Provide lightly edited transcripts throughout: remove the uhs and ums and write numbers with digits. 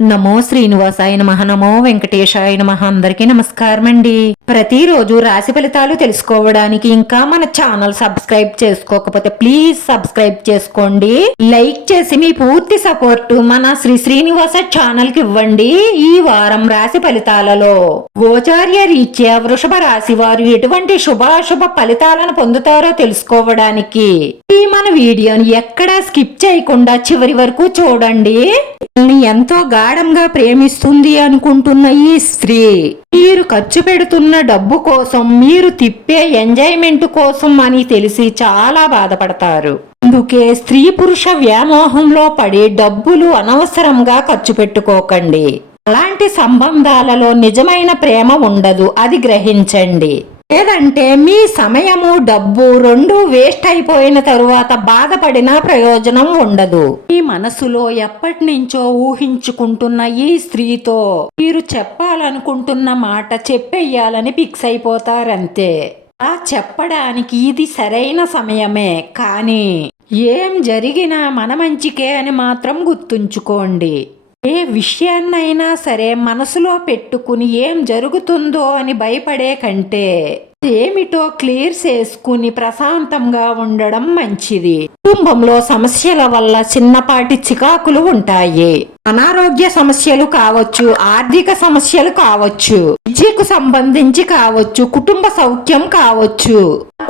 నమో శ్రీనివాసాయ నమః. నమో వెంకటేశాయ నమః. అందరికీ నమస్కారం అండి. ప్రతిరోజు రాశి ఫలితాలు తెలుసుకోవడానికి ఇంకా మన ఛానల్ సబ్స్క్రైబ్ చేసుకోకపోతే ప్లీజ్ సబ్స్క్రైబ్ చేసుకోండి. లైక్ చేసి మీ పూర్తి సపోర్ట్ మన శ్రీనివాస ఛానల్ కి ఇవ్వండి. ఈ వారం రాశి ఫలితాలలో గోచార్య రీత్యా వృషభ రాశి వారు ఎటువంటి శుభాశుభ ఫలితాలను పొందుతారో తెలుసుకోవడానికి ఈ మన వీడియోని ఎక్కడా స్కిప్ చేయకుండా చివరి వరకు చూడండి. ఎంతో గాఢంగా ప్రేమిస్తుంది అనుకుంటున్న ఈ స్త్రీ మీరు ఖర్చు పెడుతున్న డబ్బు కోసం, మీరు తిప్పే ఎంజాయ్మెంట్ కోసం అని తెలిసి చాలా బాధపడతారు. అందుకే స్త్రీ పురుష వ్యామోహంలో పడి డబ్బులు అనవసరంగా ఖర్చు పెట్టుకోకండి. అలాంటి సంబంధాలలో నిజమైన ప్రేమ ఉండదు, అది గ్రహించండి. లేదంటే మీ సమయము డబ్బు రెండూ వేస్ట్ అయిపోయిన తరువాత బాధపడినా ప్రయోజనం ఉండదు. మీ మనసులో ఎప్పటి నుంచో ఊహించుకుంటున్న ఈ స్త్రీతో మీరు చెప్పాలనుకుంటున్న మాట చెప్పేయాలని ఫిక్స్ అయిపోతారంతే. ఆ చెప్పడానికి ఇది సరైన సమయమే, కానీ ఏం జరిగినా మన మంచికే అని మాత్రం గుర్తుంచుకోండి. ఏ విషయాన్నైనా సరే మనసులో పెట్టుకుని ఏం జరుగుతుందో అని భయపడే కంటే ఏమిటో క్లియర్ చేసుకుని ప్రశాంతంగా ఉండడం మంచిది. కుటుంబంలో సమస్యల వల్ల చిన్నపాటి చికాకులు ఉంటాయి. అనారోగ్య సమస్యలు కావచ్చు, ఆర్థిక సమస్యలు కావచ్చు, విద్యకు సంబంధించి కావచ్చు, కుటుంబ సౌఖ్యం కావచ్చు.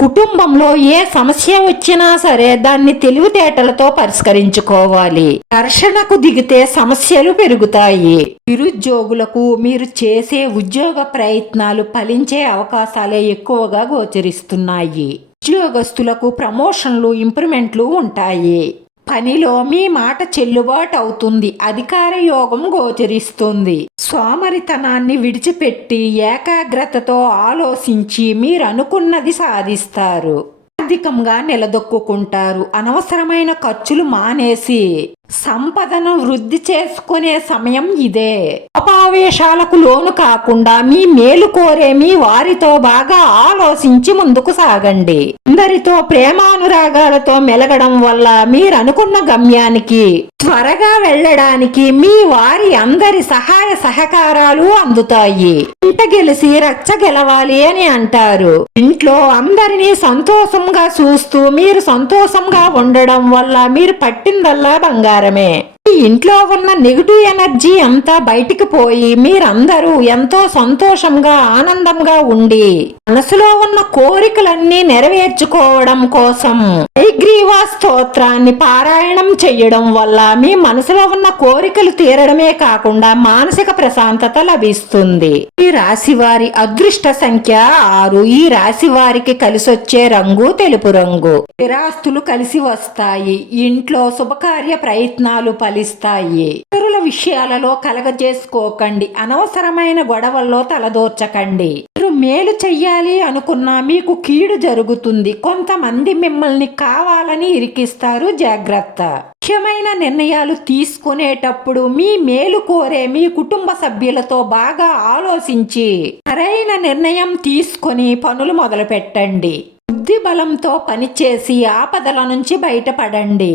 కుటుంబంలో ఏ సమస్య వచ్చినా సరే దాన్ని తెలివితేటలతో పరిష్కరించుకోవాలి. ఘర్షణకు దిగితే సమస్యలు పెరుగుతాయి. నిరుద్యోగులకు మీరు చేసే ఉద్యోగ ప్రయత్నాలు ఫలించే అవకాశాలే ఎక్కువగా గోచరిస్తున్నాయి. ఉద్యోగస్తులకు ప్రమోషన్లు, ఇంప్రూవ్మెంట్లు ఉంటాయి. పనిలో మీ మాట చెల్లుబాటు అవుతుంది. అధికార యోగం గోచరిస్తుంది. సోమరితనాన్ని విడిచిపెట్టి ఏకాగ్రతతో ఆలోచించి మీరు అనుకున్నది సాధిస్తారు. ఆర్థికంగా నిలదొక్కుంటారు. అనవసరమైన ఖర్చులు మానేసి సంపదను వృద్ధి చేసుకునే సమయం ఇదే. అపావేశాలకు లోను కాకుండా మీ మేలు కోరే మీ వారితో బాగా ఆలోచించి ముందుకు సాగండి. అందరితో ప్రేమానురాగాలతో మెలగడం వల్ల మీరు అనుకున్న గమ్యానికి త్వరగా వెళ్ళడానికి మీ వారి అందరి సహాయ సహకారాలు అందుతాయి. ఇంట గెలిసి రచ్చ గెలవాలి అని అంటారు. ఇంట్లో అందరినీ సంతోషంగా చూస్తూ మీరు సంతోషంగా ఉండడం వల్ల మీరు పట్టిందల్లా బంగారమే. ఈ ఇంట్లో ఉన్న నెగిటివ్ ఎనర్జీ అంతా బయటికి పోయి మీరందరూ ఎంతో సంతోషంగా ఆనందంగా ఉండి మనసులో ఉన్న కోరికలన్నీ నెరవేర్చుకోవడం కోసం హయగ్రీవ స్తోత్రాన్ని పారాయణం చెయ్యడం వల్ల మీ మనసులో ఉన్న కోరికలు తీరడమే కాకుండా మానసిక ప్రశాంతత లభిస్తుంది. ఈ రాశి వారి అదృష్ట సంఖ్య 6. ఈ రాశి వారికి కలిసొచ్చే రంగు తెలుపు రంగు. స్థిరాస్తులు కలిసి వస్తాయి. ఇంట్లో శుభకార్య ప్రయత్నాలు ఫలిస్తాయి. ఇతరుల విషయాలలో కలగజేసుకోకండి. అనవసరమైన గొడవల్లో తలదూర్చకండి. మీరు మేలు చెయ్యాలి అనుకున్నా మీకు కీడు జరుగుతుంది. కొంతమంది మిమ్మల్ని కావాలని ఇరికిస్తారు, జాగ్రత్త. ముఖ్యమైన నిర్ణయాలు తీసుకునేటప్పుడు మీ మేలు కోరే మీ కుటుంబ సభ్యులతో బాగా ఆలోచించి సరైన నిర్ణయం తీసుకొని పనులు మొదలు పెట్టండి. బుద్ధి బలంతో పనిచేసి ఆపదల నుంచి బయటపడండి.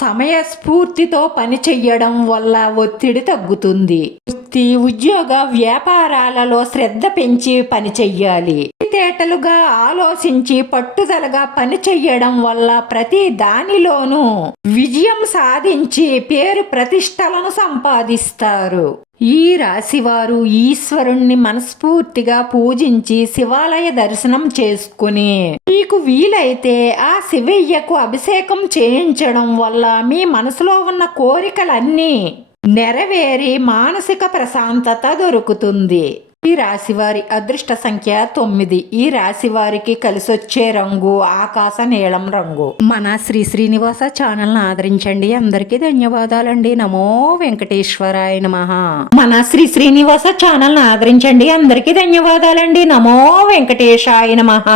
సమయస్ఫూర్తితో పని చెయ్యడం వల్ల ఒత్తిడి తగ్గుతుంది. వృత్తి, ఉద్యోగ, వ్యాపారాలలో శ్రద్ధ పెంచి పని చెయ్యాలి. తేటలుగా ఆలోచించి పట్టుదలగా పని చెయ్యడం వల్ల ప్రతి దానిలోనూ విజయం సాధించి పేరు ప్రతిష్టలను సంపాదిస్తారు. ఈ రాశివారు ఈశ్వరుణ్ణి మనస్ఫూర్తిగా పూజించి శివాలయ దర్శనం చేసుకుని మీకు వీలైతే ఆ శివయ్యకు అభిషేకం చేయించడం వల్ల మీ మనసులో ఉన్న కోరికలన్నీ నెరవేరి మానసిక ప్రశాంతత దొరుకుతుంది. ఈ రాశివారి అదృష్ట సంఖ్య 9. ఈ రాశి వారికి కలిసొచ్చే రంగు ఆకాశ నీలం రంగు. మన శ్రీనివాస ఛానల్ ను ఆదరించండి. అందరికీ ధన్యవాదాలండి. నమో వెంకటేశ్వరాయ నమః. మన శ్రీనివాస ఛానల్ ను ఆదరించండి. అందరికీ ధన్యవాదాలండి. నమో వెంకటేశాయ నమః.